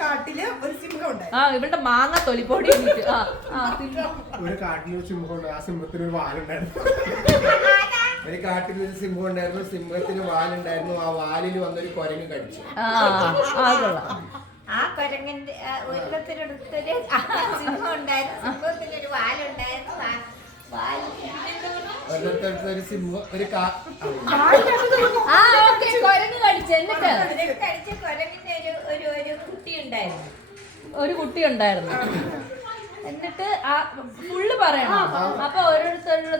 കാട്ടില് ഒരു സിംഹം ഉണ്ടായി. ഇവളുടെ മാങ്ങ തൊലിപ്പൊടി ഒരു കാട്ടിൽ ഒരു സിംഹം ഉണ്ട്. ആ സിംഹത്തിന് ഒരു വാലുണ്ടായിരുന്നു. ഒരു കാട്ടിൽ ഒരു സിംഹം ഉണ്ടായിരുന്നു. സിംഹത്തിന് വാലുണ്ടായിരുന്നു. ആ വാലിൽ വന്നൊരു കുരങ്ങ് കടിച്ചു. ആ കുരങ്ങന്റെ ഒരിടത്തിനടുത്തൊരു സിംഹം ഉണ്ടായിരുന്നു. സിംഹത്തിനൊരു വാലുണ്ടായിരുന്നു. ഒരു സിംഹം ഒരു കുരങ്ങ് കടിച്ചു. എന്നിട്ട് കുരങ്ങിന്റെ ഒരു കുട്ടി ഉണ്ടായിരുന്നു. ഒരു കുട്ടി ഉണ്ടായിരുന്നു. എന്നിട്ട് ഫുള്ള് പറയണം. അപ്പൊ ഓരോരുത്തരുടെ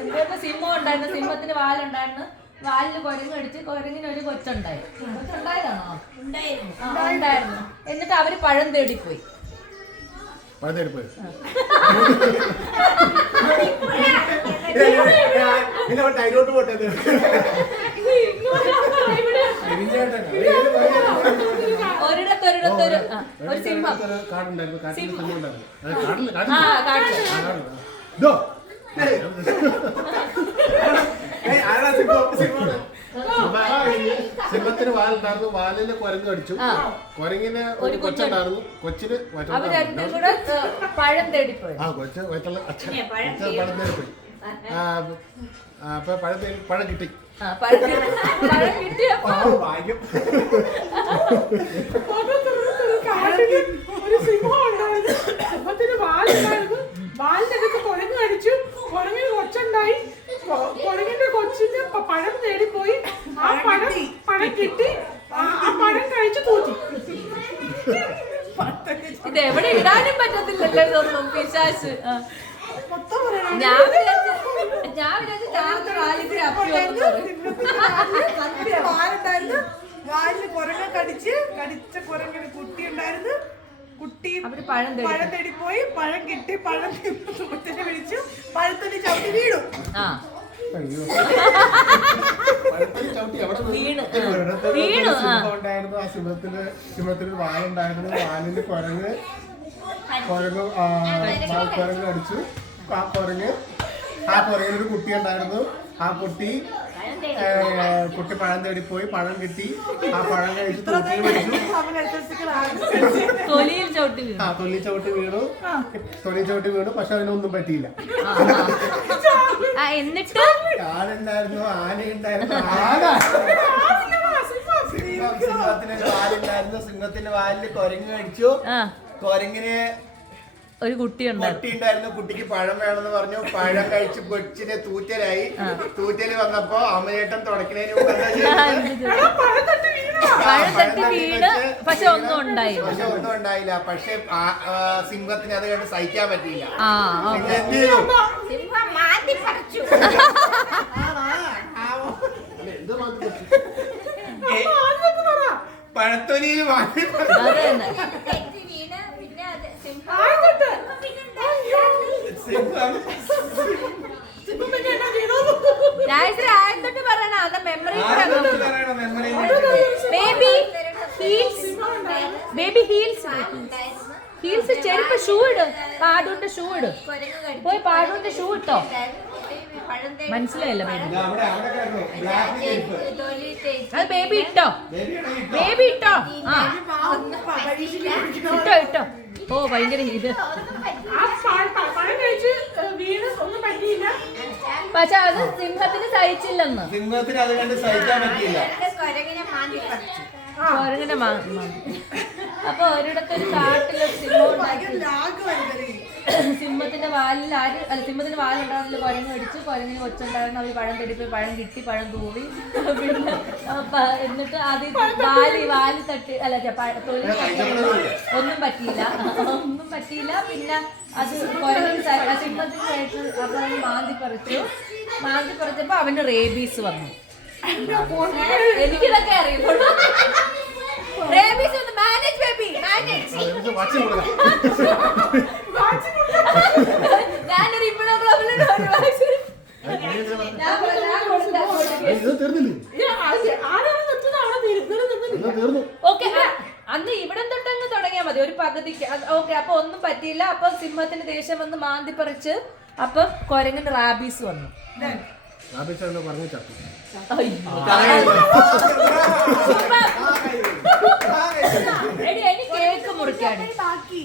എന്താ സിംഹം ഉണ്ടായിരുന്നു. സിംഹത്തിന് വാലുണ്ടായിരുന്നു. വാലില് കുരങ്ങ് കടിച്ച് കുരങ്ങിന് ഒരു കൊച്ചുണ്ടായി. കൊച്ചുണ്ടായതാണോ? ഉണ്ടായിരുന്നു. എന്നിട്ട് അവര് പഴം തേടിപ്പോയി. ഒരിടത്തൊരിടത്തൊരു ഒരു സിംഹം സിംഹത്തിന് വാലുണ്ടായിരുന്നു. വാലിന് കുരങ്ങ് കടിച്ചു. കുരങ്ങിന് ഒരു കൊച്ചുണ്ടായിരുന്നു. കൊച്ചിന് പഴം തേടിപ്പോയി. കൊച്ച് പഴം തേടിപ്പോയി. അപ്പൊ പഴം കിട്ടി. ഒരു സിംഹം ഉണ്ടായിരുന്നു. സിംഹത്തിന് വാലുണ്ടായിരുന്നു. വാലിനകത്ത് കുരങ്ങ് കടിച്ചു. കുരങ്ങിന് കൊച്ചുണ്ടായി. കുരങ്ങിന്റെ കൊച്ചിന് പഴം തേടിപ്പോയി. ആ പഴം കിട്ടി. ആ പഴം കഴിച്ചു തൂറ്റി. ഇത് എവിടെ ഇടാനും പറ്റത്തില്ലല്ലോ ഇതൊന്നും. പിശാച്. ഞാൻ വാലുണ്ടായിരുന്നു. വാലിന് കുരങ്ങ് കടിച്ച കുരങ്ങിന് കുട്ടി ഉണ്ടായിരുന്നു. കുട്ടി പഴം തേടിപ്പോയി. പഴം കിട്ടി. പഴം സുഹൃത്തിനെ വിളിച്ചു. പഴത്തിന് ചവിട്ടി വീണു. സിംഹം ഉണ്ടായിരുന്നു. ആ സിംഹത്തിന് വാലുണ്ടായിരുന്നു. വാലിന് കുരങ്ങ് അടിച്ചു. ആ കുരങ്ങിനൊരു കുട്ടി ഉണ്ടായിരുന്നു. ആ കുട്ടി പഴം തേടിപ്പോയി. പഴം കിട്ടി. ആ പഴം കഴിച്ച് തൊലിയിൽ ചവിട്ടി വീണു. പക്ഷെ അതിനൊന്നും പറ്റിയില്ല. എന്നിട്ട് ആനുണ്ടായിരുന്നു. ആനയുണ്ടായിരുന്നു. സിംഹത്തിന്റെ വാലില് കുരങ്ങ് കടിച്ചു. കുരങ്ങിന് ഒരു കുട്ടി ഉണ്ടായിരുന്നു. കുട്ടിക്ക് പഴം വേണമെന്ന് പറഞ്ഞു. പഴം കഴിച്ച് കൊച്ചിന് തൂറ്റലായി. തൂറ്റല് വന്നപ്പോ അമ്മയേട്ടൻ തുടക്കുന്നതിന് മുമ്പ് പക്ഷെ ഒന്നും ഉണ്ടായില്ല. പക്ഷെ സിംഹത്തിന് അത് കണ്ട് സഹിക്കാൻ പറ്റിയില്ല. സിംഹം മാറ്റി പറിച്ചു. പഴത്തൊലിയിൽ മാറ്റി ഹീൽസ് ചെരുപ്പ് ഷൂ ഇട്. പാടുവിന്റെ ഷൂ ഇട്. പോയി പാടുവിന്റെ ഷൂ ഇട്ടോ. മനസ്സിലായില്ല ബേബി. അത് ബേബി ഇട്ടോ. ഇട്ടോ. ഓ ഭയങ്കര ഇത്. പക്ഷെ അത് സിംഹത്തിന് സഹിച്ചില്ലെന്ന്. സിംഹത്തിന് അത് കണ്ട് സഹിക്കാൻ പറ്റിയില്ല. കുരങ്ങനെ അപ്പൊ ഒരിടത്തൊരു കാട്ടിലൊരു സിംഹം സിംഹത്തിന്റെ സിംഹത്തിന്റെ വാലുണ്ടാകുന്ന കുരങ്ങ് അടിച്ചു. കുരങ്ങിന് കൊച്ചുണ്ടായിരുന്നു. അവര് പഴം തേടിപ്പോയി. പഴം കിട്ടി. പഴം തൂവി. പിന്നെ എന്നിട്ട് അത് വാല് തട്ടി തൊലി ഒന്നും പറ്റിയില്ല. പിന്നെ അത് കുരങ്ങിന് സിംഹത്തിന് കഴിച്ചു. അപ്പൊ അവന് മാന്തി പറിച്ചപ്പോ അവന് റേബീസ് വന്നു. എനിക്കിതൊക്കെ അറിയുള്ളൂ. റേബീസ് ഒന്ന് മാനേജ് ബേബി മാനേജ്. ഞാനൊരു ഇമ്മ്യൂണോഗ്ലോബുലിൻ വാക്സിൻ ഓക്കെ. അന്ന് ഇവിടെ തൊട്ടങ്ങ് തുടങ്ങിയാൽ മതി. ഒരു പകുതിക്ക്. ഓക്കെ. അപ്പൊ ഒന്നും പറ്റിയില്ല. അപ്പൊ സിംഹത്തിന് ദേഷ്യം വന്ന് മാന്തി പറിച്ച്. അപ്പൊ കുരങ്ങിന് റാബീസ് വന്നു. ചോദിക്കാണ്. ബാക്കി